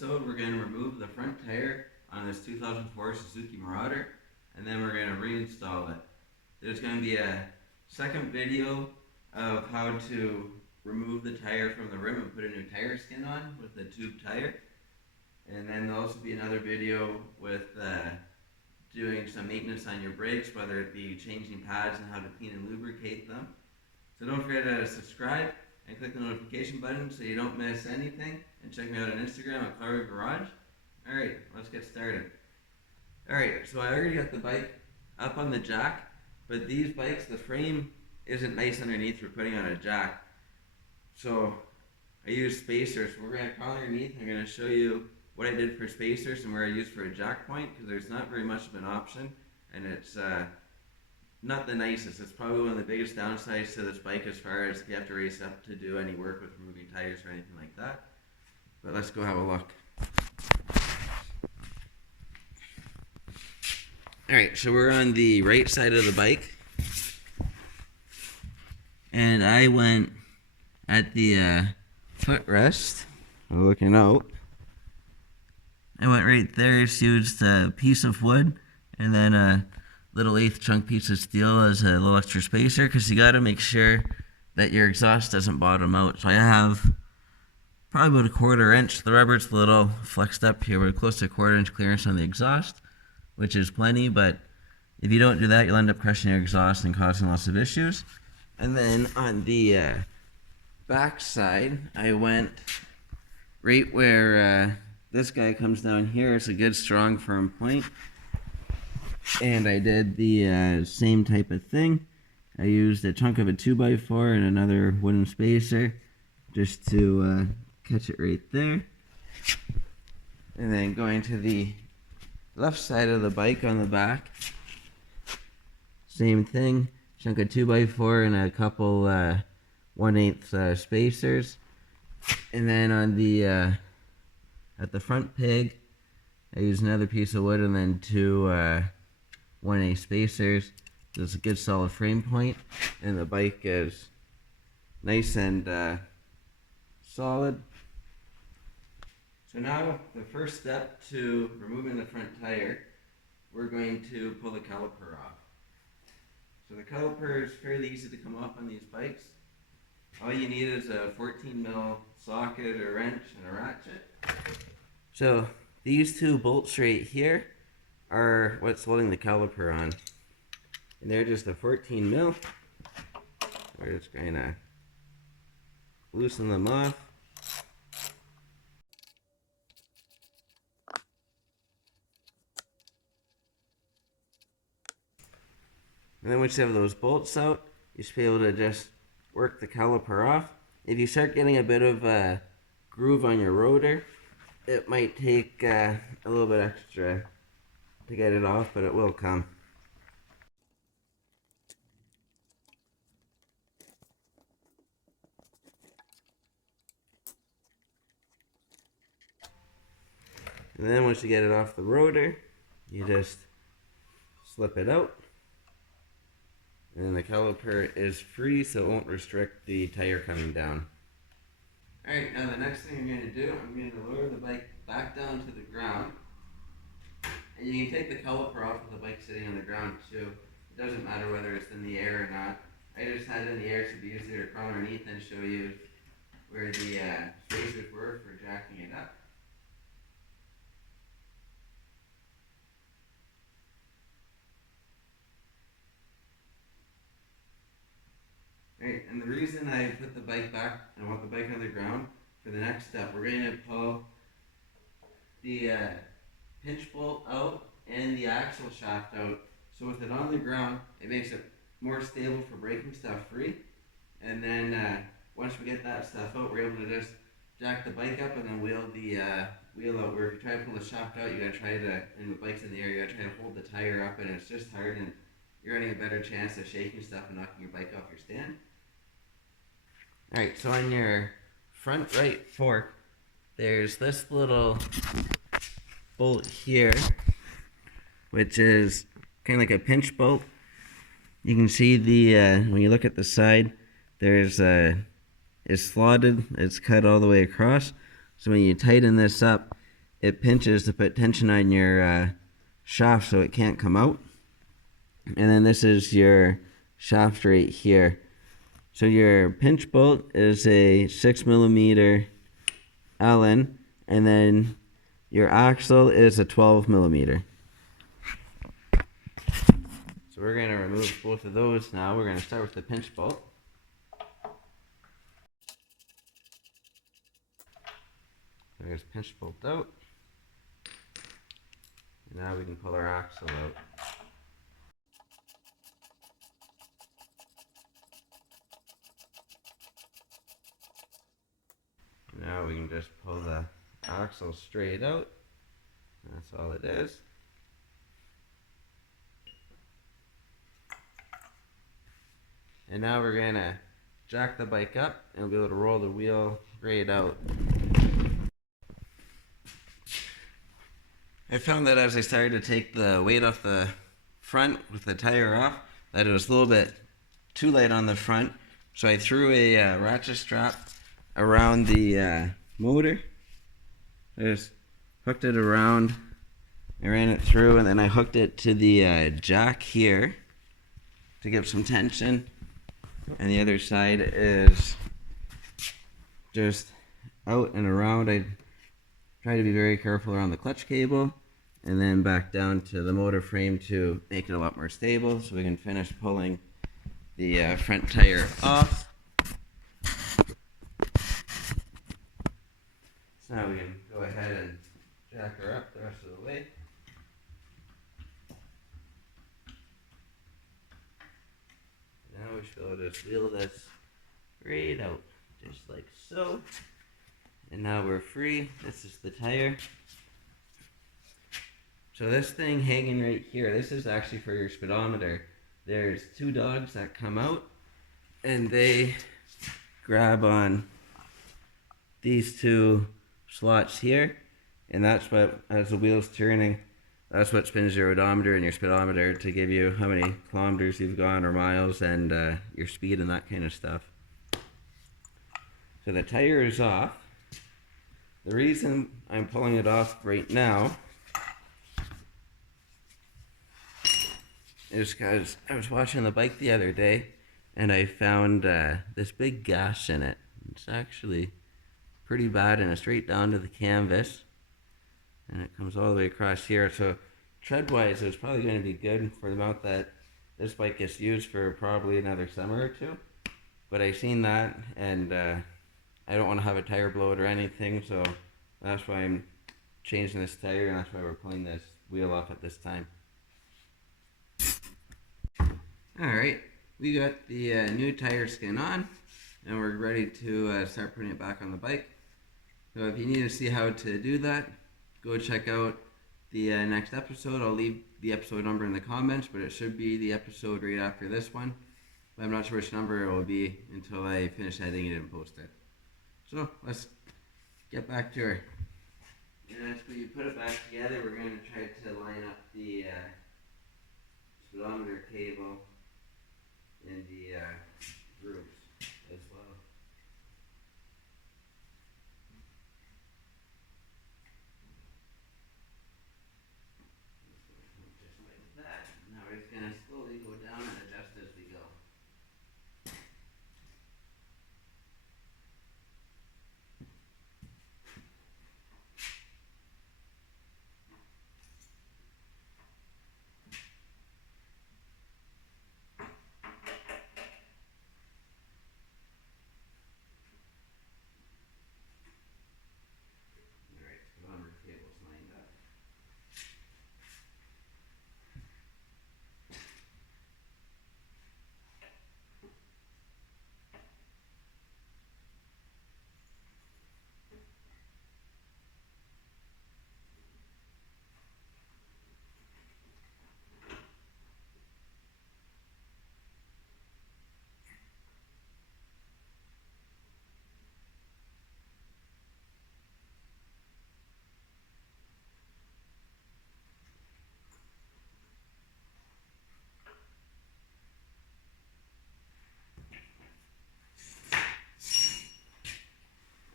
episode, we're going to remove the front tire on this 2004 Suzuki Marrader, and then we're going to reinstall it. There's going to be a second video of how to remove the tire from the rim and put a new tire skin on with the tube tire. And then there'll also be another video with doing some maintenance on your brakes, whether it be changing pads and how to clean and lubricate them. So don't forget to subscribe and click the notification button so you don't miss anything. And check me out on Instagram at Clargo Garage. Alright, let's get started. Alright, so I already got the bike up on the jack, but these bikes, the frame isn't nice underneath for putting on a jack. So I use spacers. We're going to crawl underneath and I'm going to show you what I did for spacers and where I used for a jack point, because there's not very much of an option, and it's not the nicest. It's probably one of the biggest downsides to this bike as far as if you have to race up to do any work with removing tires or anything like that. But let's go have a look. Alright, so we're on the right side of the bike, and I went at the footrest, looking out. I went right there, just used a piece of wood and then a little 1/8 chunk piece of steel as a little extra spacer, because you got to make sure that your exhaust doesn't bottom out. So I have probably about 1/4 inch. The rubber's a little flexed up here, but close to 1/4 inch clearance on the exhaust, which is plenty, but if you don't do that, you'll end up crushing your exhaust and causing lots of issues. And then on the back side, I went right where this guy comes down here. It's a good, strong, firm point. And I did the same type of thing. I used a chunk of a 2x4 and another wooden spacer just to catch it right there. And then going to the left side of the bike on the back, same thing. Chunk of 2x4 and a couple 1/8 spacers. And then on the at the front peg, I used another piece of wood and then two 1/8 spacers. There's a good solid frame point, and the bike is nice and solid. So now the first step to removing the front tire, we're going to pull the caliper off. So the caliper is fairly easy to come off on these bikes. All you need is a 14mm socket or wrench and a ratchet. So these two bolts right here are what's holding the caliper on, and they're just a 14mm. We're just going to loosen them off. And then once you have those bolts out, you should be able to just work the caliper off. If you start getting a bit of a groove on your rotor, it might take a little bit extra to get it off, but it will come. And then once you get it off the rotor, you just slip it out. And then the caliper is free, so it won't restrict the tire coming down. Alright, now the next thing I'm going to do, I'm going to lower the bike back down to the ground. And you can take the caliper off with the bike sitting on the ground too. It doesn't matter whether it's in the air or not. I just had it in the air so it'd be easier to crawl underneath and show you where the spacers were for jacking it up. Right, and the reason I put the bike back and I want the bike on the ground, for the next step, we're going to pull the pinch bolt out and the axle shaft out. So with it on the ground, it makes it more stable for breaking stuff free. And then once we get that stuff out, we're able to just jack the bike up and then wheel the wheel out. Where if you try to pull the shaft out, you gotta try to, and the bike's in the air, you gotta try to hold the tire up, and it's just hard, and you're running a better chance of shaking stuff and knocking your bike off your stand. Alright, so on your front right fork, there's this little bolt here, which is kind of like a pinch bolt. You can see the when you look at the side, there's it's slotted, it's cut all the way across. So when you tighten this up, it pinches to put tension on your shaft so it can't come out. And then this is your shaft right here. So your pinch bolt is a 6mm Allen, and then your axle is a 12mm. So we're going to remove both of those now. We're going to start with the pinch bolt. There's pinch bolt out. And now we can pull our axle out. Now we can just pull the axle straight out. That's all it is. And now we're going to jack the bike up and we'll be able to roll the wheel right out. I found that as I started to take the weight off the front with the tire off, that it was a little bit too light on the front. So I threw a ratchet strap around the motor. I just hooked it around, I ran it through, and then I hooked it to the jack here to give some tension. And the other side is just out and around. I try to be very careful around the clutch cable, and then back down to the motor frame to make it a lot more stable so we can finish pulling the front tire off. So now we can go ahead and jack her up the rest of the way. Now we should be able to just wheel this right out, just like so. And now we're free. This is the tire. So this thing hanging right here, this is actually for your speedometer. There's two dogs that come out and they grab on these two slots here, and that's what, as the wheel's turning, that's what spins your odometer and your speedometer to give you how many kilometers you've gone or miles and your speed and that kind of stuff. So the tire is off. The reason I'm pulling it off right now is because I was watching the bike the other day and I found this big gash in it. It's actually pretty bad and it's straight down to the canvas. And it comes all the way across here. So tread-wise, it's probably going to be good for the amount that this bike gets used for probably another summer or two. But I seen that, and I don't want to have a tire blowout or anything, so that's why I'm changing this tire, and that's why we're pulling this wheel off at this time. Alright, we got the new tire skin on, and we're ready to start putting it back on the bike. So if you need to see how to do that, go check out the next episode. I'll leave the episode number in the comments, but it should be the episode right after this one. But I'm not sure which number it will be until I finish editing it and post it. So let's get back to her. And as we put it back together, we're going to try to line up the speedometer cable in the grooves as well. Just like that. Now we're just going to slowly go down and adjust as we go. Alright, speedometer cable's lined up.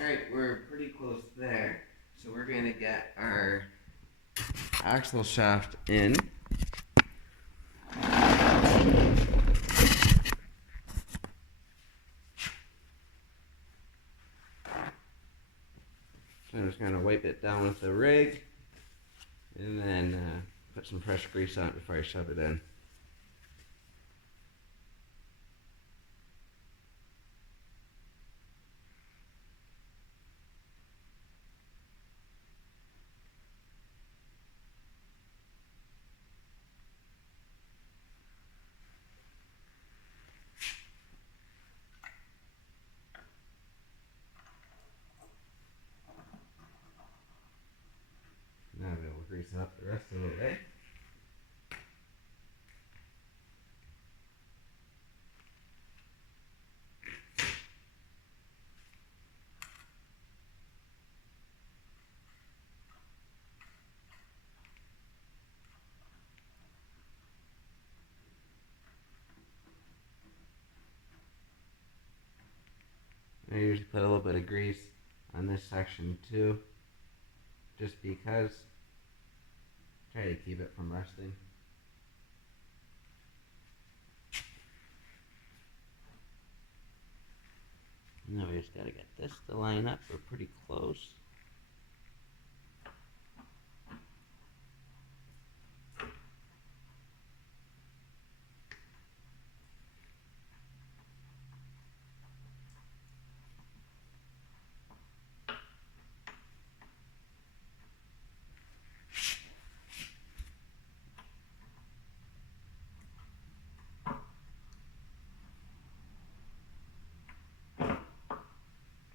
Alright, we're pretty close there. So we're going to get our axle shaft in. So I'm just going to wipe it down with the rig and then put some fresh grease on it before I shove it in. Now we'll grease it up the rest of the way. I usually put a little bit of grease on this section too, just because. Try to keep it from rusting. Now we just gotta get this to line up. We're pretty close.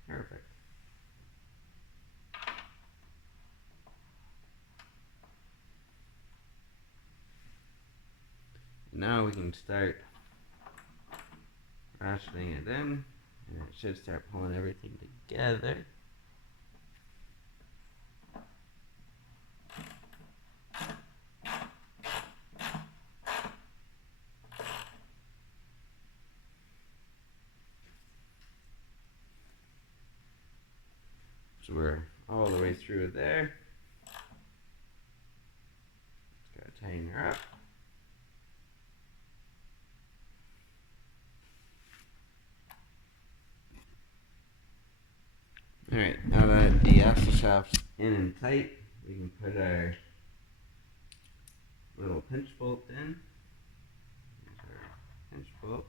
Perfect. Now we can start ratcheting it in, and it should start pulling everything together. So we're all the way through there. Just gotta tighten her up. Alright, now that the axle shaft's in and tight, we can put our little pinch bolt in. Here's our pinch bolt.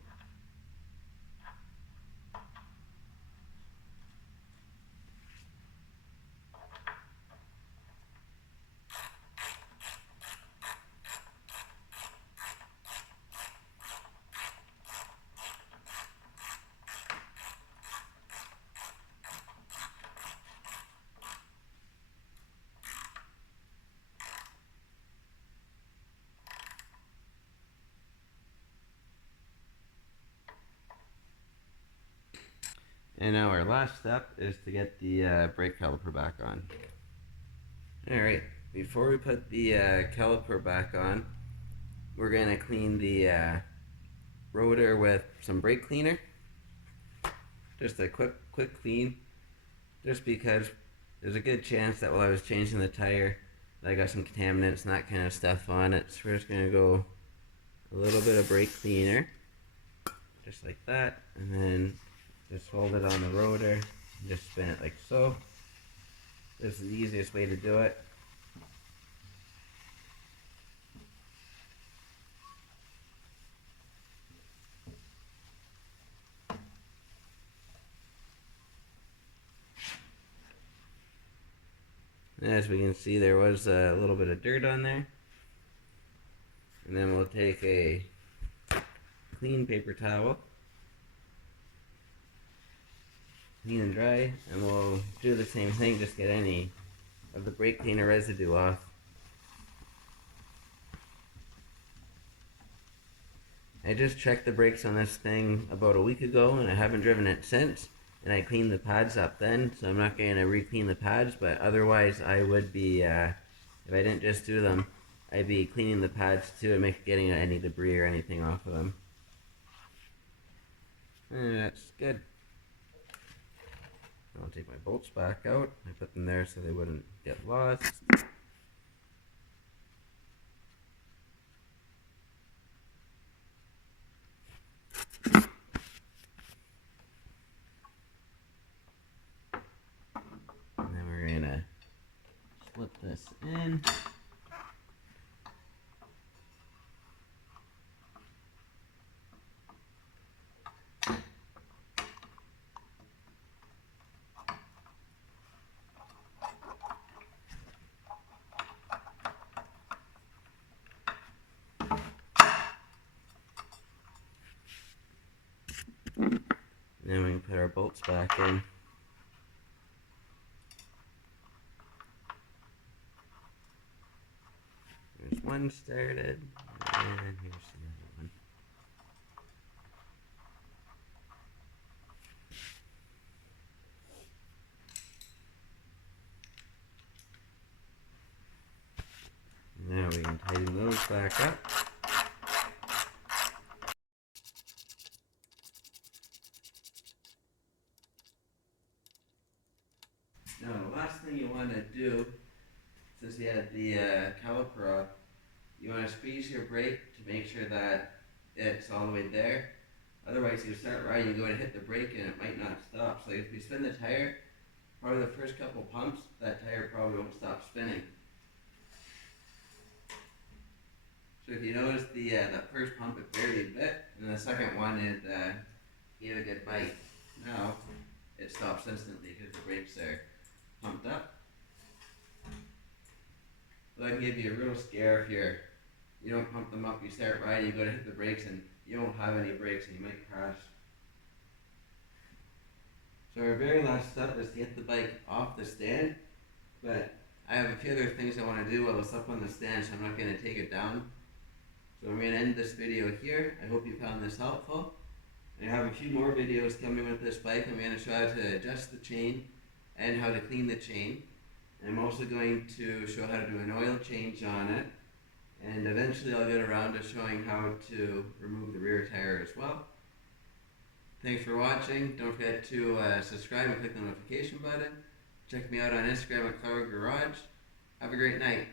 And now our last step is to get the brake caliper back on. Alright, before we put the caliper back on, we're going to clean the rotor with some brake cleaner. Just a quick clean, just because there's a good chance that while I was changing the tire, I got some contaminants and that kind of stuff on it. So we're just going to go a little bit of brake cleaner, just like that, and then just hold it on the rotor and just spin it like so. This is the easiest way to do it. As we can see, there was a little bit of dirt on there. And then we'll take a clean paper towel, clean and dry, and we'll do the same thing, just get any of the brake cleaner residue off. I just checked the brakes on this thing about a week ago and I haven't driven it since, and I cleaned the pads up then, so I'm not going to re-clean the pads, but otherwise I would be, if I didn't just do them, I'd be cleaning the pads too and getting any debris or anything off of them. And that's good. I'll take my bolts back out. I put them there so they wouldn't get lost. put this in. Then we can put our bolts back in. There's one started, and here's the other one. Now we can tighten those back up. Now the last thing you want to do, since you had the caliper up, you want to squeeze your brake to make sure that it's all the way there. Otherwise you start riding, you go to hit the brake and it might not stop. So if you spin the tire, probably the first couple pumps, that tire probably won't stop spinning. So if you notice that first pump it barely bit, and the second one it gave a good bite. Now it stops instantly because the brakes are pumped up. That can give you a real scare if you don't pump them up, you start riding, you go to hit the brakes and you don't have any brakes and you might crash. So our very last step is to get the bike off the stand, but I have a few other things I want to do while it's up on the stand, so I'm not going to take it down. So I'm going to end this video here. I hope you found this helpful. I have a few more videos coming with this bike. I'm going to show how to adjust the chain and how to clean the chain. And I'm also going to show how to do an oil change on it. And eventually I'll get around to showing how to remove the rear tire as well. Thanks for watching. Don't forget to subscribe and click the notification button. Check me out on Instagram at Clargo Garage. Have a great night.